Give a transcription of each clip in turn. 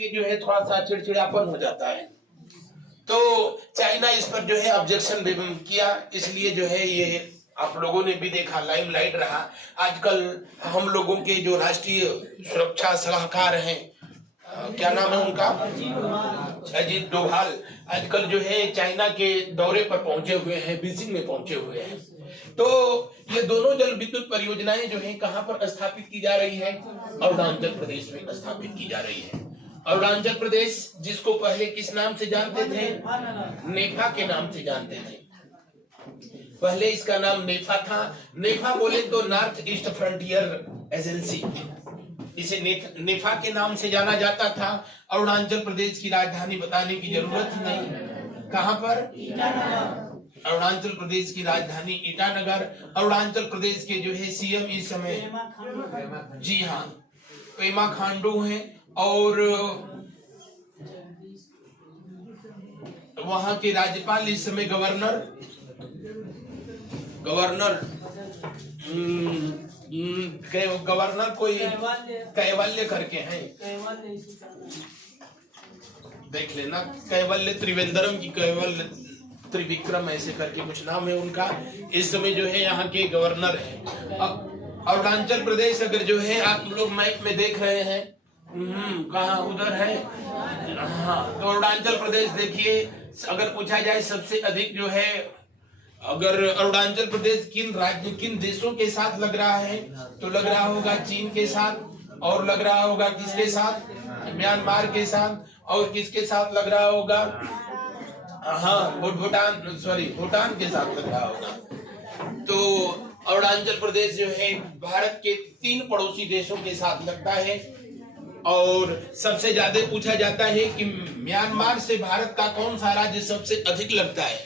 के जो है थोड़ा सा चिड़चिड़ापन हो जाता है। तो चाइना इस पर जो है ऑब्जेक्शन किया, इसलिए जो है ये आप लोगों ने भी देखा लाइमलाइट रहा। आजकल हम लोगों के जो राष्ट्रीय सुरक्षा सलाहकार हैं, क्या नाम है उनका, अजीत डोभाल, आजकल जो है चाइना के दौरे पर पहुंचे हुए हैं, बीजिंग में पहुंचे हुए हैं। तो ये दोनों जल विद्युत परियोजनाएं जो है कहां पर स्थापित की जा रही है, अरुणाचल प्रदेश में स्थापित की जा रही है। अरुणाचल प्रदेश जिसको पहले किस नाम से जानते थे, नेफा के नाम से जानते थे। पहले इसका नाम नेफा था। नेफा बोले तो नॉर्थ ईस्ट फ्रंटियर एजेंसी, इसे नेफा के नाम से जाना जाता था। अरुणाचल प्रदेश की राजधानी बताने की जरूरत ही नहीं, कहां पर, अरुणाचल प्रदेश की राजधानी ईटानगर। अरुणाचल प्रदेश के जो है सीएम इस समय, जी हाँ, पेमा खांडू हैं, और वहां के राज्यपाल इस समय गवर्नर कोई कैवल्य करके हैं, देख लेना, कैवल्य त्रिवेंद्रम की कैवल्य त्रिविक्रम ऐसे करके कुछ नाम है उनका। इस समय जो है यहाँ के गवर्नर है। अब अरुणाचल प्रदेश अगर जो है आप लोग मैप में देख रहे हैं, कहाँ उधर है, हाँ, तो अरुणाचल प्रदेश देखिए, अगर पूछा जाए सबसे अधिक जो है, अगर अरुणाचल प्रदेश किन देशों के साथ लग रहा है, तो लग रहा होगा चीन के साथ, और लग रहा होगा किसके साथ, म्यांमार के साथ, और किसके साथ लग रहा होगा, हाँ, भूटान के साथ लग रहा होगा। तो अरुणाचल प्रदेश जो है भारत के 3 पड़ोसी देशों के साथ लगता है। और सबसे ज्यादा पूछा जाता है कि म्यांमार से भारत का कौन सा राज्य सबसे अधिक लगता है,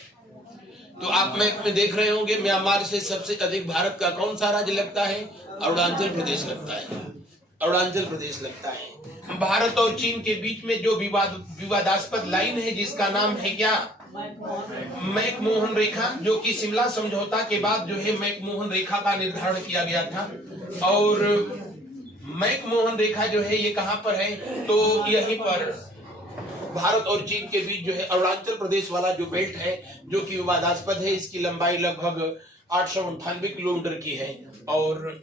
तो आप मैप में देख रहे होंगे, म्यांमार से सबसे अधिक भारत का कौन सा राज्य लगता है, अरुणाचल प्रदेश लगता है, अरुणाचल प्रदेश लगता है। भारत और चीन के बीच में जो विवादास्पद लाइन है जिसका नाम है क्या, मैकमोहन रेखा, जो कि शिमला समझौता के बाद जो है मैकमोहन रेखा का निर्धारण किया गया था। और मैकमोहन रेखा जो है ये कहां पर है, तो यहीं पर भारत और चीन के बीच जो है अरुणाचल प्रदेश वाला जो बेल्ट है, जो कि विवादास्पद है, इसकी लंबाई लगभग 898 किलोमीटर की है और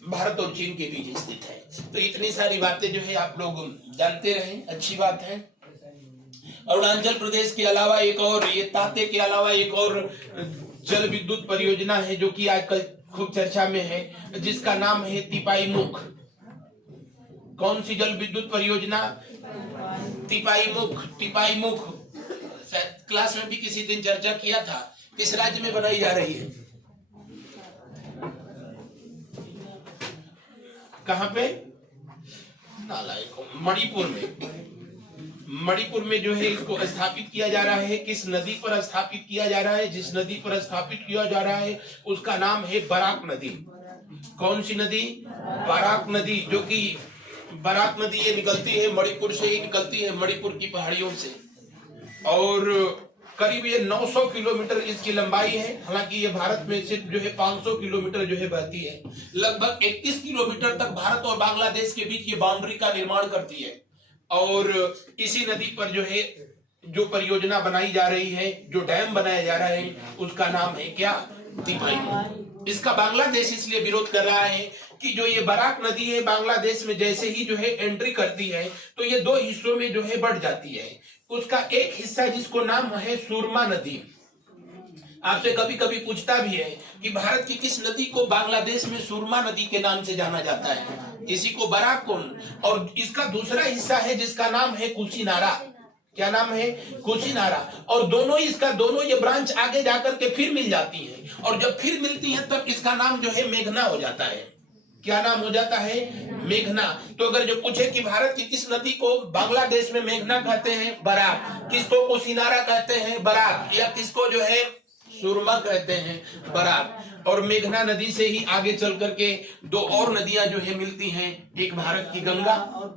भारत और चीन के बीच स्थित है। तो इतनी सारी बातें जो है आप लोग जानते रहें, अच्छी बात है। अरुणाचल प्रदेश के अलावा एक और, ये ताते के अलावा एक और जल विद्युत परियोजना है जो कि आजकल खूब चर्चा में है, जिसका नाम है तिपाईमुख। कौन सी जल विद्युत परियोजना, तिपाईमुख शायद क्लास में भी किसी दिन चर्चा किया था। किस राज्य में बनाई जा रही है, कहां पे, मणिपुर में। मणिपुर में जो है इसको स्थापित किया जा रहा है। किस नदी पर स्थापित किया जा रहा है, जिस नदी पर स्थापित किया जा रहा है उसका नाम है बराक नदी। कौन सी नदी, बराक नदी, जो कि बराक नदी ये निकलती है मणिपुर से ही निकलती है, मणिपुर की पहाड़ियों से, और करीब ये 900 किलोमीटर इसकी लंबाई है। हालांकि ये भारत में सिर्फ जो है 500 किलोमीटर जो है बहती है। लगभग 31 किलोमीटर तक भारत और बांग्लादेश के बीच ये बाउंड्री का निर्माण करती है। और इसी नदी पर जो है जो परियोजना बनाई जा रही है, जो डैम बनाया जा रहा है, उसका नाम है क्या, तिपाईमुख। इसका बांग्लादेश इसलिए विरोध कर रहा है कि जो ये बराक नदी है बांग्लादेश में जैसे ही जो है एंट्री करती है तो ये 2 हिस्सों में जो है बढ़ जाती है। उसका एक हिस्सा जिसको नाम है सुरमा नदी, आपसे कभी कभी पूछता भी है कि भारत की किस नदी को बांग्लादेश में सुरमा नदी के नाम से जाना जाता है, इसी को बराक कौन, और इसका दूसरा हिस्सा है जिसका नाम है कुशीनारा। क्या नाम है, कुशीनारा। और दोनों ये ब्रांच आगे जाकर के फिर मिल जाती हैं, और जब फिर मिलती हैं तब इसका नाम जो है मेघना हो जाता है। क्या नाम हो जाता है, मेघना। तो अगर जो पूछे कि भारत की किस नदी को बांग्लादेश में मेघना कहते हैं, बराक, किसको कुशीनारा कहते हैं, बराक, या किसको जो है सुरमा कहते हैं, बराक। और मेघना नदी से ही आगे चल करके 2 और नदियां जो है मिलती हैं, एक भारत की गंगा और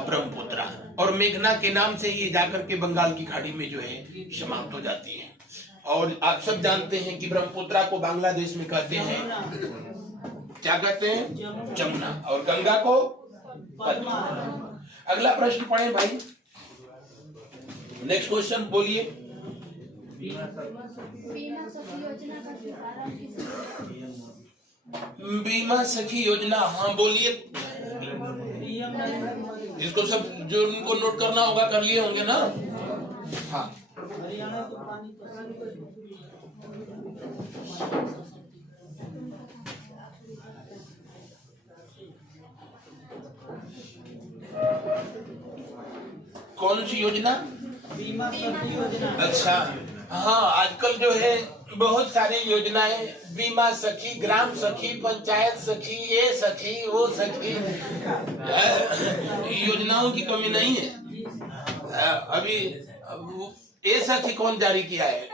ब्रह्मपुत्र, और मेघना के नाम से ही जाकर के बंगाल की खाड़ी में जो है समाप्त हो जाती है। और आप सब जानते हैं कि ब्रह्मपुत्र को बांग्लादेश में कहते हैं, क्या कहते हैं, जमुना, और गंगा को पद्मा। अगला प्रश्न पढ़े भाई, नेक्स्ट क्वेश्चन बोलिए। बीमा सखी योजना का शुभारंभ किसने? बीमा सखी योजना, हाँ बोलिए। इसको सब जो उनको नोट करना होगा कर लिए होंगे ना। हाँ, कौन सी योजना? बीमा सखी योजना। अच्छा, हाँ आजकल जो है बहुत सारी योजनाएं, बीमा सखी, ग्राम सखी, पंचायत सखी, ये सखी, वो सखी, योजनाओं की कमी नहीं है। अभी ये सखी कौन जारी किया है?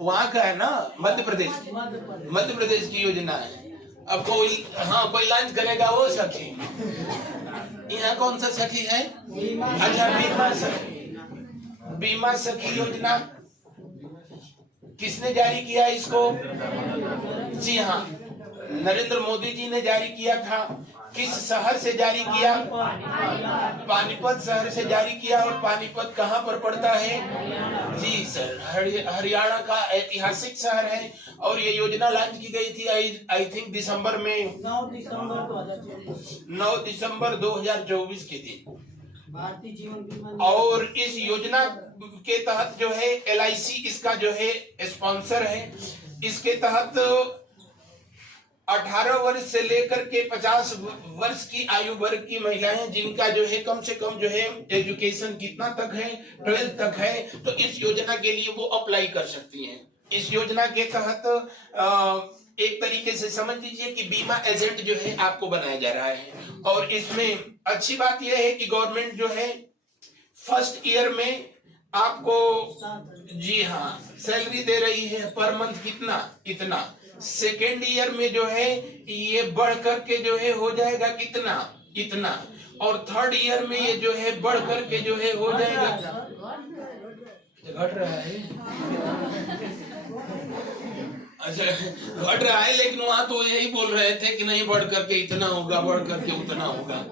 वहाँ का है ना, मध्य प्रदेश की योजना है। अब कोई, हाँ कोई लॉन्च करेगा वो सखी। यहाँ कौन सा सखी है? अच्छा, बीमा सखी। बीमा सखी योजना किसने जारी किया इसको? जी हाँ, नरेंद्र मोदी जी ने जारी किया था। किस शहर से जारी किया? पानीपत शहर से जारी किया। और पानीपत कहाँ पर पड़ता है? जी सर, हरियाणा का ऐतिहासिक शहर है। और ये योजना लॉन्च की गई थी आई थिंक दिसंबर में, 9 दिसंबर 2024 के दिन। भारतीय जीवन बीमा। और इस योजना के तहत जो है LIC इसका जो है स्पॉन्सर है। इसके तहत 18 वर्ष से लेकर के 50 वर्ष की आयु वर्ग की महिलाएं जिनका जो है कम से कम जो है एजुकेशन कितना तक है, 12th तक है, तो इस योजना के लिए वो अप्लाई कर सकती हैं। इस योजना के तहत एक तरीके से समझ लीजिए कि बीमा एजेंट जो है आपको बनाया जा रहा है। और इसमें अच्छी बात यह है कि गवर्नमेंट जो है फर्स्ट ईयर में आपको, जी हाँ, सैलरी दे रही है पर मंथ कितना, इतना। सेकेंड ईयर में जो है ये बढ़ करके जो है हो जाएगा कितना, इतना। और थर्ड ईयर में ये जो है बढ़ करके जो है हो जाएगा, घट रहा है, अच्छा घट रहा है, लेकिन वहां तो यही बोल रहे थे कि नहीं बढ़ करके इतना होगा, बढ़ करके उतना होगा।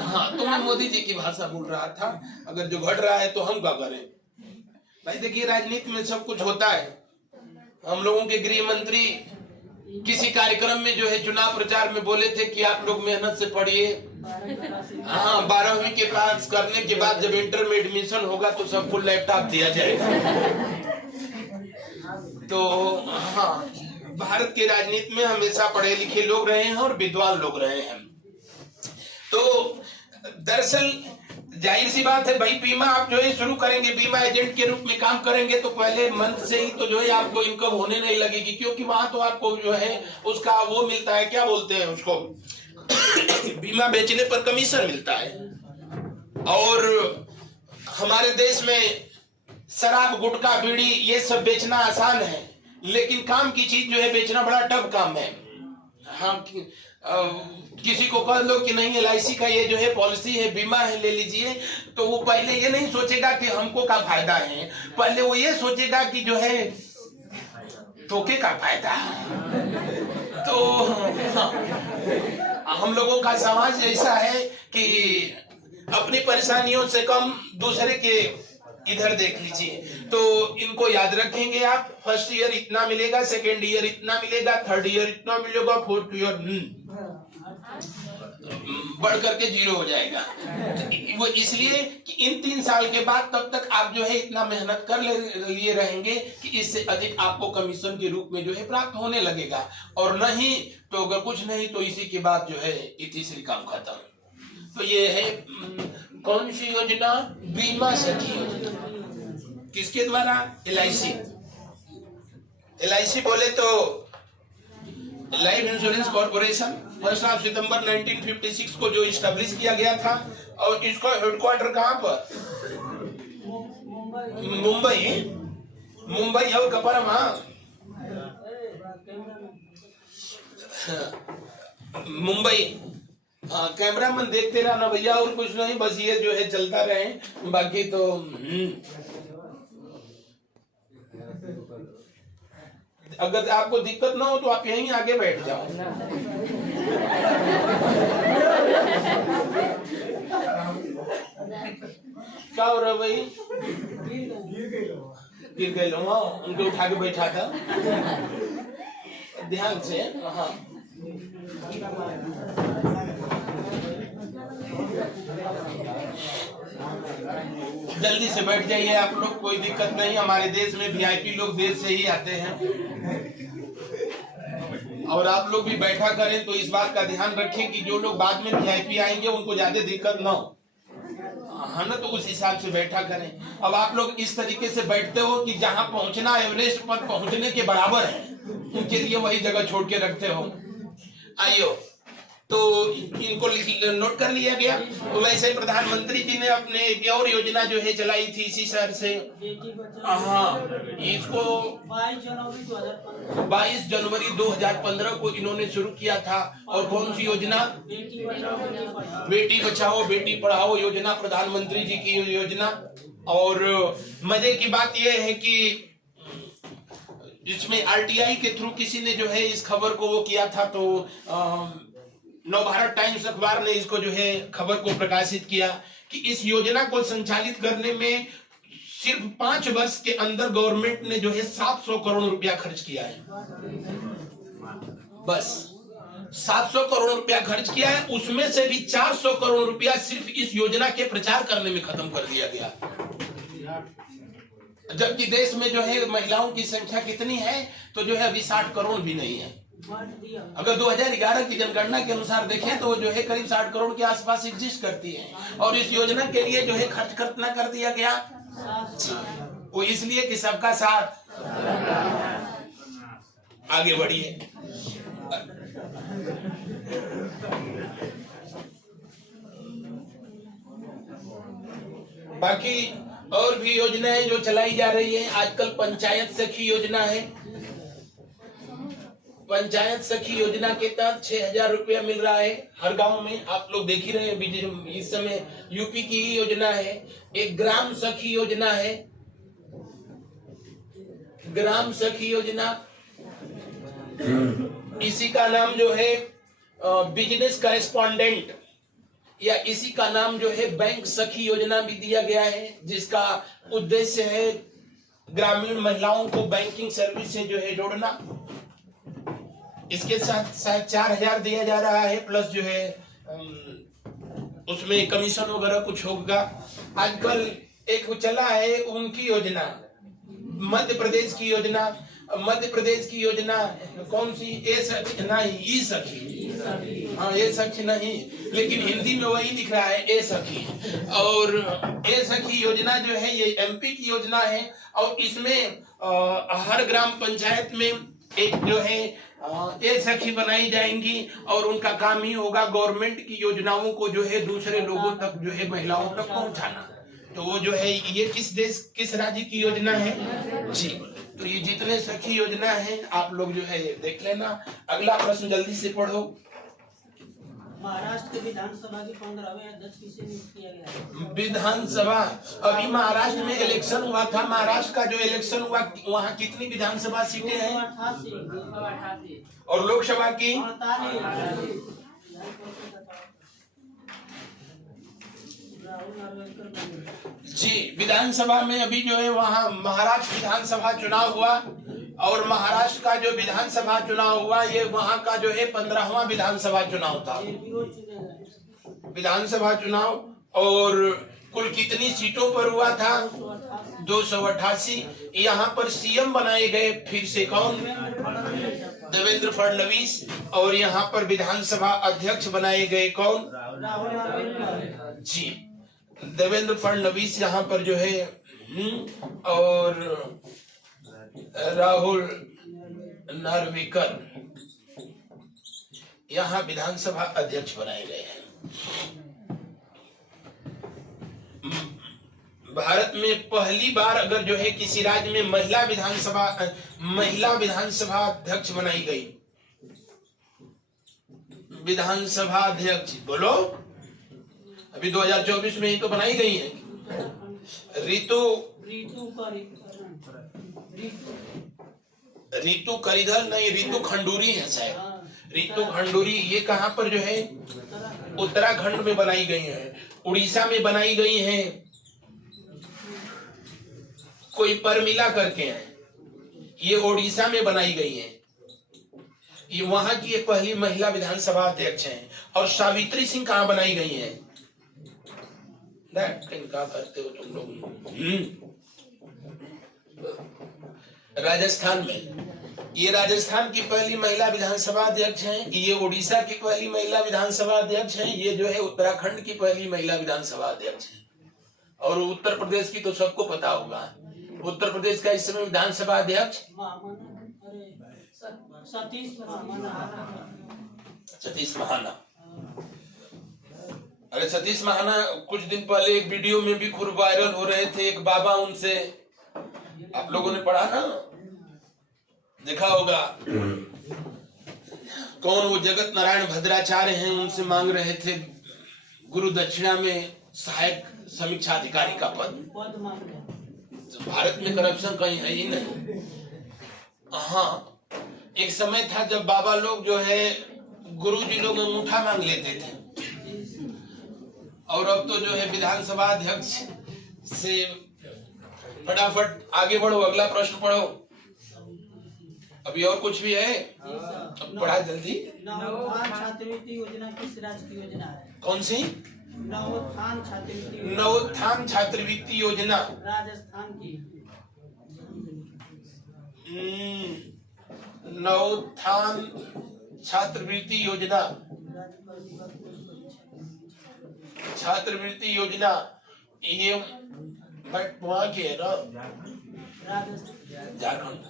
हाँ, तो मैं मोदी जी की भाषा बोल रहा था। अगर जो घट रहा है तो हम क्या करें भाई? देखिए, राजनीति में सब कुछ होता है। हम लोगों के गृह मंत्री किसी कार्यक्रम में जो है चुनाव प्रचार में बोले थे कि आप लोग मेहनत से पढ़िए। हाँ, 12वीं के पास करने के बाद जब इंटर में एडमिशन होगा तो सबको लैपटॉप दिया जाएगा। तो हाँ, भारत के राजनीति में हमेशा पढ़े लिखे लोग रहे हैं और विद्वान लोग रहे हैं। तो दरअसल जाहिर सी बात है भाई, बीमा आप जो है शुरू करेंगे, बीमा एजेंट के रूप में काम करेंगे तो पहले मंथ से ही तो जो है आपको इनकम होने नहीं लगेगी, क्योंकि वहां तो आपको जो है उसका वो मिलता है, क्या बोलते हैं उसको, बीमा बेचने पर कमीशन मिलता है। और हमारे देश में शराब, गुटखा, बीड़ी ये सब बेचना आसान है, लेकिन काम की चीज जो है बेचना बड़ा टफ काम है। हाँ, किसी को कह लो कि नहीं LIC का ये जो है पॉलिसी है, बीमा है, ले लीजिए, तो वो पहले ये नहीं सोचेगा कि हमको क्या फायदा है, पहले वो ये सोचेगा कि जो है तोके का फायदा। तो हम लोगों का समाज ऐसा है कि अपनी परेशानियों से कम दूसरे के इधर देख लीजिए। तो इनको याद रखेंगे आप, फर्स्ट ईयर इतना मिलेगा, सेकेंड ईयर इतना मिलेगा, थर्ड ईयर इतना मिलेगा, फोर्थ ईयर बढ़ करके 0 हो जाएगा। वो इसलिए कि इन 3 साल के बाद तब तक आप जो है इतना मेहनत कर लिए रहेंगे कि इससे अधिक आपको कमीशन के रूप में जो है प्राप्त होने लगेगा। और नहीं तो अगर कुछ नहीं तो इसी के बाद जो है तीसरी काम खत्म। तो ये है कौन सी योजना? बीमा सखी योजना। किसके द्वारा? LIC बोले तो लाइफ इंश्योरेंस कॉर्पोरेशन 1 सितंबर 1956 को जो इस्टेब्लिश किया गया था। और इसका हेडक्वार्टर कहाँ पर? मुंबई और कपरम। हाँ, मुंबई। हाँ, कैमरा मन देखते रहना भैया, और कुछ नहीं, बस ये जो है चलता रहे, बाकी तो अगर आपको दिक्कत ना हो तो आप यहीं आगे बैठ जाओ। क्या हो रहा है भाई? गिर गए लोग, हाँ, उनको उठा के बैठा था। ध्यान से, हाँ। जल्दी से बैठ जाइए आप लोग, कोई दिक्कत नहीं। हमारे देश में वीआईपी लोग देश से ही आते हैं, और आप लोग भी बैठा करें तो इस बात का ध्यान रखें कि जो लोग बाद में वीआईपी आएंगे उनको ज्यादा दिक्कत ना हो, है ना। तो उस हिसाब से बैठा करें। अब आप लोग इस तरीके से बैठते हो कि जहां पहुंचना एवरेस्ट पर पहुंचने के बराबर है, उनके लिए वही जगह छोड़ के रखते हो। आइयो, तो इनको नोट कर लिया गया। वैसे प्रधानमंत्री जी ने अपने एक और योजना जो है चलाई थी इसी शहर से, हाँ, इसको 22 जनवरी 2015 को इन्होंने शुरू किया था। और कौन सी योजना? बेटी बचाओ बेटी पढ़ाओ योजना, प्रधानमंत्री जी की योजना। और मजे की बात यह है कि जिसमें आरटीआई के थ्रू किसी ने जो है इस खबर को वो किया था, तो नवभारत टाइम्स अखबार ने इसको जो है खबर को प्रकाशित किया कि इस योजना को संचालित करने में सिर्फ 5 वर्ष के अंदर गवर्नमेंट ने जो है 700 करोड़ रुपया खर्च किया है। बस 700 करोड़ रुपया खर्च किया है, उसमें से भी 400 करोड़ रुपया सिर्फ इस योजना के प्रचार करने में खत्म कर दिया गया। जबकि देश में जो है महिलाओं की संख्या कितनी है, तो जो है अभी 60 करोड़ भी नहीं है। अगर 2011 की जनगणना के अनुसार देखें तो जो है करीब 60 करोड़ के आसपास एग्जिस्ट करती है। और इस योजना के लिए जो है खर्च कितना कर दिया गया? वो इसलिए कि सबका साथ। आगे बढ़िए। बाकी और भी योजनाएं जो चलाई जा रही है, आजकल पंचायत सखी योजना है। पंचायत सखी योजना के तहत 6,000 रुपया मिल रहा है हर गांव में। आप लोग देख ही रहे हैं, इस समय यूपी की ही योजना है। एक ग्राम सखी योजना है, ग्राम सखी योजना। इसी का नाम जो है बिजनेस करेस्पॉन्डेंट, या इसी का नाम जो है बैंक सखी योजना भी दिया गया है, जिसका उद्देश्य है ग्रामीण महिलाओं को बैंकिंग सर्विस से जो है जोड़ना। इसके साथ 4,000 दिया जा रहा है, प्लस जो है उसमें कमीशन वगैरह कुछ होगा। आजकल एक चला है उनकी योजना, मध्य प्रदेश की योजना। मध्य प्रदेश की योजना कौन सी? ए सखी नहीं, ई सखी। हाँ, ए सखी नहीं, लेकिन हिंदी में वही लिख रहा है, ए सखी। और ए सखी योजना जो है ये एमपी की योजना है। और इसमें हर ग्राम पंचायत में एक जो है ए सखी बनाई जाएंगी, और उनका काम ही होगा गवर्नमेंट की योजनाओं को जो है दूसरे लोगों तक जो है महिलाओं तक पहुंचाना। तो वो जो है ये किस राज्य की योजना है जी। तो ये जितने सखी योजना है आप लोग जो है देख लेना। अगला प्रश्न जल्दी से पढ़ो। महाराष्ट्र विधानसभा की 15वें अध्यक्ष किसे नियुक्त किया गया? विधानसभा, अभी महाराष्ट्र में इलेक्शन हुआ था। महाराष्ट्र का जो इलेक्शन हुआ वहाँ कितनी विधानसभा सीटें हैं? 288। और लोकसभा की 48। जी। विधानसभा में अभी जो है वहाँ महाराष्ट्र विधानसभा चुनाव हुआ, और महाराष्ट्र का जो विधानसभा चुनाव हुआ ये वहाँ का जो है 15वां विधानसभा चुनाव था। विधानसभा चुनाव, और कुल कितनी सीटों पर हुआ था? 288। यहाँ पर सीएम बनाए गए फिर से कौन? देवेंद्र फडणवीस। और यहाँ पर विधानसभा अध्यक्ष बनाए गए कौन? जी, देवेंद्र फडणवीस यहाँ पर जो है, और राहुल नार्वेकर यहाँ विधानसभा अध्यक्ष बनाए गए हैं। भारत में पहली बार अगर जो है किसी राज्य में महिला विधानसभा अध्यक्ष बनाई गई, विधानसभा अध्यक्ष बोलो, अभी 2024 में ही तो बनाई गई है। रीतू करीधर नहीं, रीतू खंडूरी है शायद। रीतू खंडूरी ये कहाँ पर जो है उत्तराखंड में बनाई गई है। उड़ीसा में बनाई गई हैं, कोई परमिला करके हैं, ये उड़ीसा में बनाई गई हैं। ये वहां की एक पहली महिला विधानसभा अध्यक्ष हैं। और सावित्री सिंह कहाँ बनाई गई हैं? क्या करते हो तुम लोग? राजस्थान में। ये राजस्थान की पहली महिला विधानसभा अध्यक्ष हैं, ये उड़ीसा की पहली महिला विधानसभा अध्यक्ष हैं, ये जो है उत्तराखंड की पहली महिला विधानसभा अध्यक्ष है। और उत्तर प्रदेश की तो सबको पता होगा। उत्तर प्रदेश का इस समय विधानसभा अध्यक्ष सतीश महाना। अरे सतीश महाना कुछ दिन पहले एक वीडियो में भी खूब वायरल हो रहे थे। एक बाबा उनसे, आप लोगों ने पढ़ा ना, देखा होगा, कौन वो जगत नारायण भद्राचार्य हैं, उनसे मांग रहे थे गुरु दक्षिणा में सहायक समीक्षा अधिकारी का पद। तो भारत में करप्शन कहीं है ही नहीं। हाँ, एक समय था जब बाबा लोग जो है गुरुजी लोग अंगूठा मांग लेते थे, और अब तो जो है विधानसभा अध्यक्ष से फटाफट आगे बढ़ो, अगला प्रश्न पढ़ो। अभी और कुछ भी है? अब पढ़ा जल्दी। नवोत्थान छात्रवृत्ति योजना किस राज्य की योजना है? कौन सी? नवोत्थान छात्रवृत्ति योजना। नवोत्थान छात्रवृत्ति योजना राजस्थान की। नवोत्थान छात्रवृत्ति योजना, छात्रवृत्ति योजना ये बट वहाँ की है ना, झारखंड।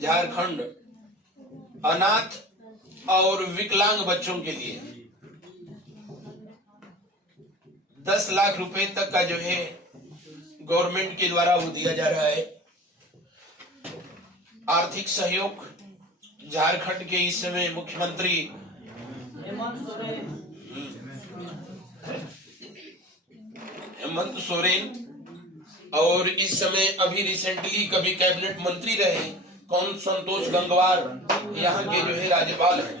झारखंड अनाथ और विकलांग बच्चों के लिए 10 लाख रुपए तक का जो है गवर्नमेंट के द्वारा वो दिया जा रहा है। आर्थिक सहयोग झारखंड के इस समय मुख्यमंत्री हेमंत सोरेन, और इस समय अभी रिसेंटली कभी कैबिनेट मंत्री रहे कौन, संतोष गंगवार, यहाँ के जो है राज्यपाल हैं।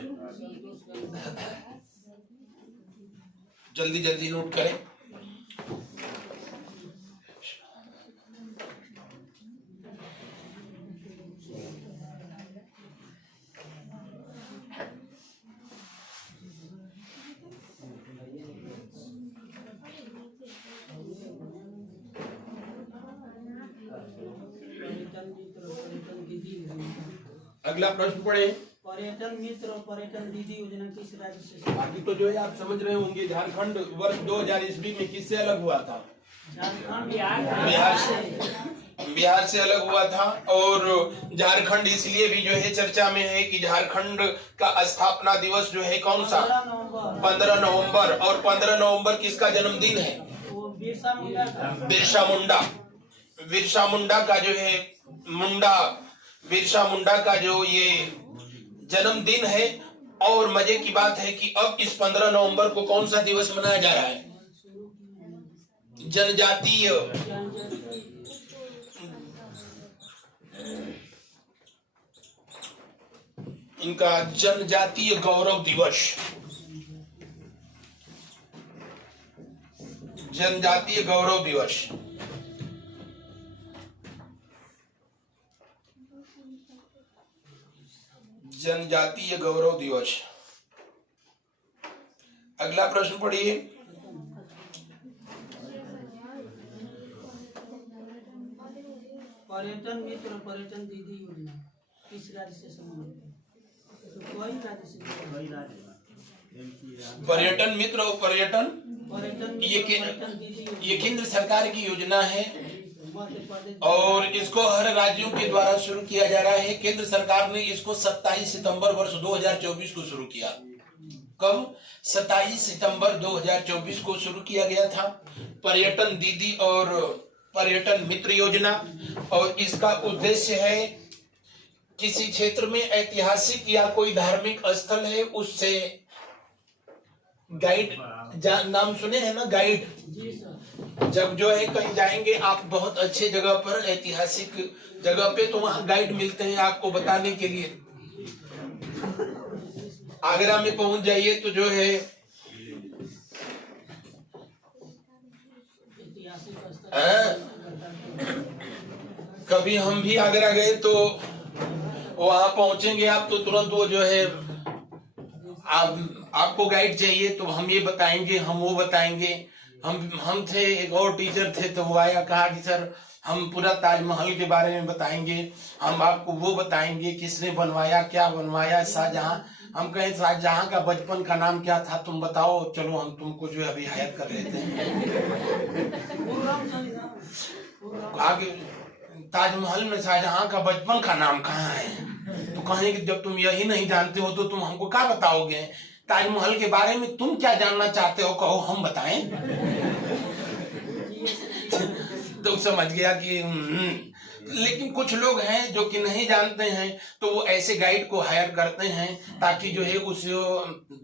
जल्दी जल्दी नोट करें। अगला प्रश्न पढ़े। पर्यटन मित्र और पर्यटन दीदी योजना किस राज्य से? बाकी तो जो है आप समझ रहे होंगे। झारखंड वर्ष 2000 ईस्वी में किससे अलग हुआ था? बिहार से अलग हुआ था। और झारखंड इसलिए भी जो है चर्चा में है कि झारखंड का स्थापना दिवस जो है कौन सा? 15 नवंबर। और 15 नवंबर किसका जन्मदिन है? बिरसा मुंडा। बिरसा मुंडा का जो है बिरसा मुंडा का जो ये जन्मदिन है। और मजे की बात है कि अब इस 15 नवंबर को कौन सा दिवस मनाया जा रहा है? जनजातीय इनका जनजातीय गौरव दिवस, जनजातीय गौरव दिवस। जनजातीय गौरव दिवस। अगला प्रश्न पढ़िए। पर्यटन मित्र और पर्यटन दीदी योजना किस राज्य से संबंधित है? तो कोई राज्य से। पर्यटन मित्र और पर्यटन ये केंद्र सरकार की योजना है और इसको हर राज्यों के द्वारा शुरू किया जा रहा है। केंद्र सरकार ने इसको 27 सितंबर वर्ष 2024 को शुरू किया। कब? 27 सितंबर 2024 को शुरू किया गया था पर्यटन दीदी और पर्यटन मित्र योजना। और इसका उद्देश्य है किसी क्षेत्र में ऐतिहासिक या कोई धार्मिक स्थल है उससे गाइड, नाम सुने हैं ना गाइड, जब जो है कहीं जाएंगे आप बहुत अच्छे जगह पर, ऐतिहासिक जगह पे, तो वहां गाइड मिलते हैं आपको बताने के लिए। आगरा में पहुंच जाइए तो जो है ऐतिहासिक स्थल कभी हम भी आगरा गए तो वहां पहुंचेंगे आप तो तुरंत वो जो है आपको गाइड चाहिए तो हम ये बताएंगे, हम वो बताएंगे। हम थे, एक और टीचर थे, तो वो आया, कहा कि सर हम पूरा ताजमहल के बारे में बताएंगे, हम आपको वो बताएंगे किसने बनवाया, क्या बनवाया, शाहजहां। हम कहें शाहजहां का बचपन का नाम क्या था, तुम बताओ, चलो हम तुमको जो है अभी हायर कर लेते हैं। आगे ताजमहल में शाहजहां का बचपन का नाम कहाँ है? तो कहें कि जब तुम यही नहीं जानते हो तो तुम हमको क्या बताओगे? ताजमहल के बारे में तुम क्या जानना चाहते हो, कहो हम बताएं। तो समझ गया कि लेकिन कुछ लोग हैं जो कि नहीं जानते हैं, तो वो ऐसे गाइड को हायर करते हैं ताकि जो है उस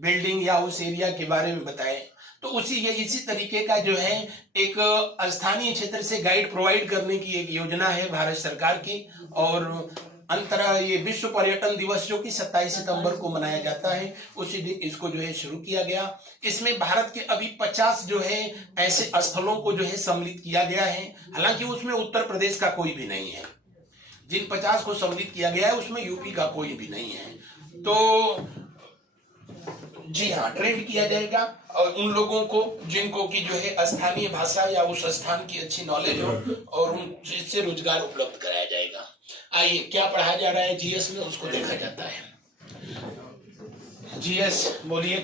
बिल्डिंग या उस एरिया के बारे में बताएं। तो इसी तरीके का जो है एक स्थानीय क्षेत्र से गाइड प्रोवाइड करने की एक योजना है भारत सरकार की। और ये विश्व पर्यटन दिवस जो कि 27 सितंबर को मनाया जाता है, उसी दिन इसको जो है शुरू किया गया। इसमें भारत के अभी 50 जो है ऐसे स्थलों को जो है सम्मिलित किया गया है। हालांकि उसमें उत्तर प्रदेश का कोई भी नहीं है। जिन 50 को सम्मिलित किया गया है उसमें यूपी का कोई भी नहीं है। तो जी हाँ, ट्रेंड किया जाएगा और उन लोगों को जिनको की जो है स्थानीय भाषा या उस स्थान की अच्छी नॉलेज हो, और उनसे रोजगार उपलब्ध कराया जाएगा। आइए, क्या पढ़ाया जा रहा है जीएस में, उसको देखा जाता है। जीएस बोलिए।